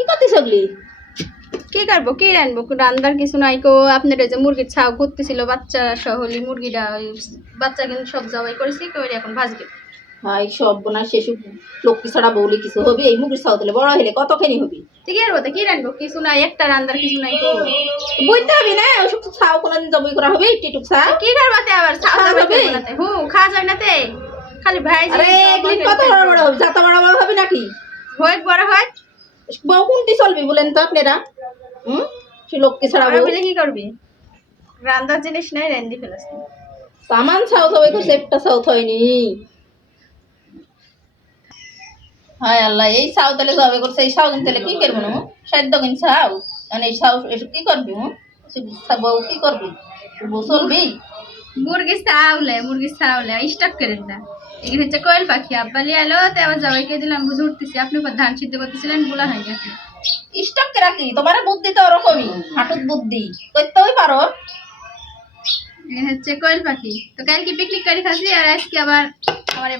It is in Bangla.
কি করতে সগলি? কি করবো, কি রানবো, রান্নার কিছু নাই কো। আপনার ওই যে মুরগির ছাও করতেছিল বাচ্চা সহলি মুরগিটা, ওই বাচ্চা কিন্তু সব জবাই করেছি, করে এখন ভাজবে। হাই সব বোনা শেষু লক্ষ্মী ছাড়া বউলি কিছু হবে? এই মুগের চাউ তাহলে বড় হলে কতখানি হবে? ঠিক আছে বলতে কি রানবো, কিছু নাই, একটা রান্নার কিছু নাই কো। বইতে হবে না, ওসব তো চাউ কোনদিন জবাই করা হবে? টিটুক চাউ কি করবাতে আবার ছাও খাওয়া জবাই যাবে? করবো নাতে, খাওয়া যায় নাতে, খালি ভাই আরে এগুলি কত বড় বড় হবে? যাতা বড় বড় হবে নাকি? হয় বড় হয়। বউ কোনটি চলবি বলেন তো আপনারা? সে লক্ষ্মী ছাড়া বউ। বলে কি করবি, রান্নার জিনিস নাই, রেন্দি ফেলাসনি। সামান চাউ জবাই করছে, একটা চাউ হয়নি। হায় আল্লাহ, এই চাউ তাহলে জবাই করছে, এই চাউ তাহলে কি করবো না? সাধ্য কিন চাউ, মানে এই চাউ এসব কি করবি? বউ কি করবি? বউ চলবি? মুরগির চাউলে স্টক করেন না। এখানে হচ্ছে কোয়েল পাখি, আব্বা লিয়ে এলো, তো আমার জামাইকে দিলাম, বুঝে উঠতেছি। আপনি ধান সিদ্ধ করতেছিলেন, বলা হয়নি আপনি। স্টক রাখি, তোমার বুদ্ধি তো ওরকমই, হাঁটুত বুদ্ধি করতেই পারো। এখানে হচ্ছে কোয়েল পাখি, তো কালকে পিকনিক করে খাসি, আর আজকে আবার আমার